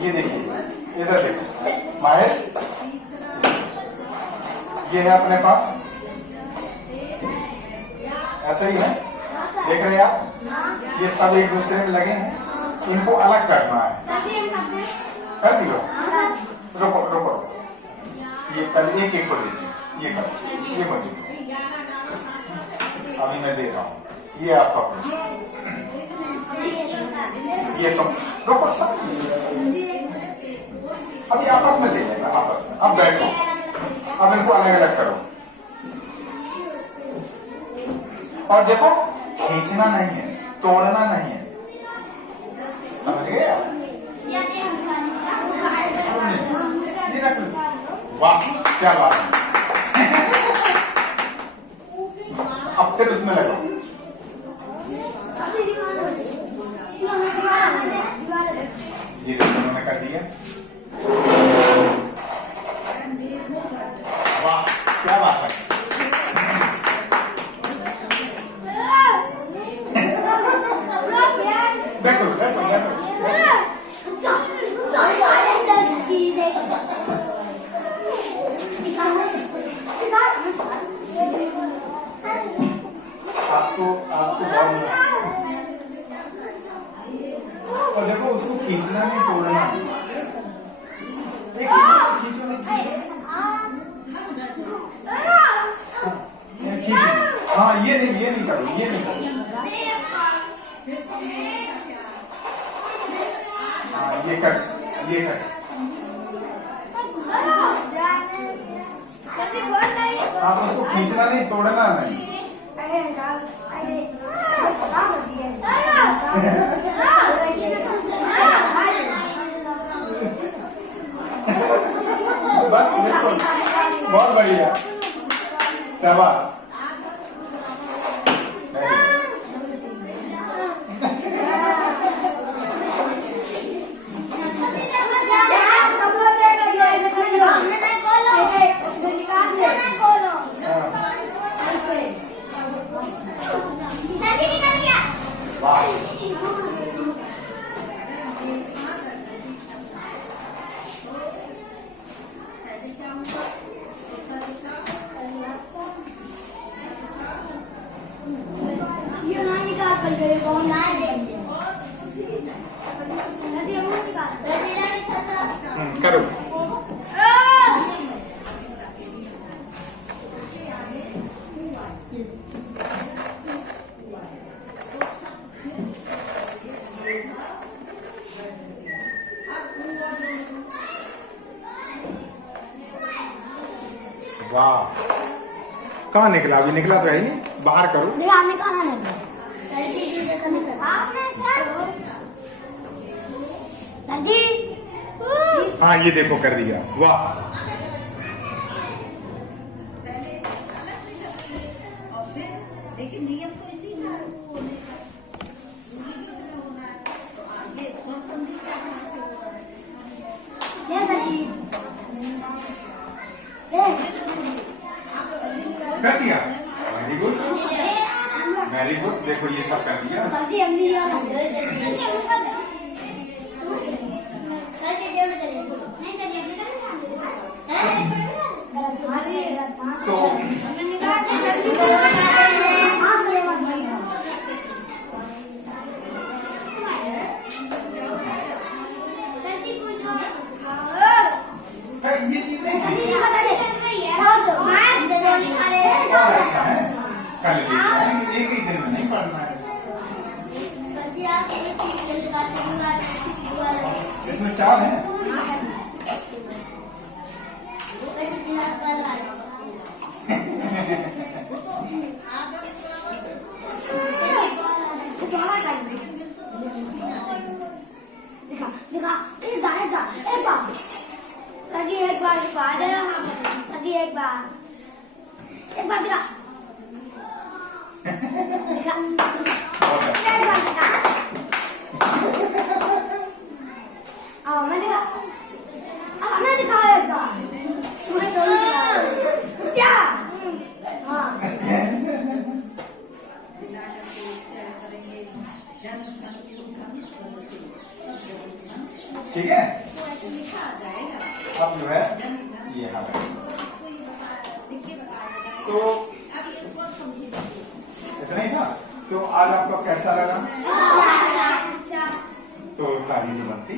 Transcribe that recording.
ये देखिए, इधर देखो माहिर, ये है अपने पास, ऐसा ही है, देख रहे हैं आप, ये सब एक दूसरे में लगे हैं, इनको अलग करना है। कर दियो, रुको रुको, ये पहले एक एक को दीजिए, ये करो, ये मुझे, अभी मैं दे रहा हूँ, ये आपका, ये सब रुको सब, अभी आपस में ले जाएगा, आपस में। अब बैठो, अब इनको अलग अलग करो और देखो, खींचना नहीं है, तोड़ना नहीं है, समझ गए आप? वाह क्या बात है। अब फिर उसमें लगाओ, ये दोनों ने कर दिया, वाह क्या बात है। बैठो बैठो बैठो, आपको और देखो उसको खींचना नहीं, तोड़ना नहीं, खींचो नहीं, खींचो, हाँ ये नहीं करो, ये नहीं करो, हाँ ये कर, ये कर, हाँ उसको खींचना नहीं, तोड़ना नहीं। बस बिल्कुल, बहुत बढ़िया, शाबाश। करो, वाह कहाँ निकला? अभी निकला तो है नहीं, बाहर करो। सर जी, हाँ ये देखो कर दिया, वाह। कर दिया, वेरी गुड वेरी गुड, देखो ये सब कर दिया। तो ये चीज नहीं सीखी, कल एक ही दिन में नहीं पढ़ना है, इसमें 4 है। एक बार दिखा, मैं दिखा, मैं दिखाया एक बार, तुम्हें दोनों क्या? हाँ ठीक है। अब जो है ये यहाँ लगे। तो इतना ही था। तो आज आपको कैसा लगा? तो ताली नहीं बनती।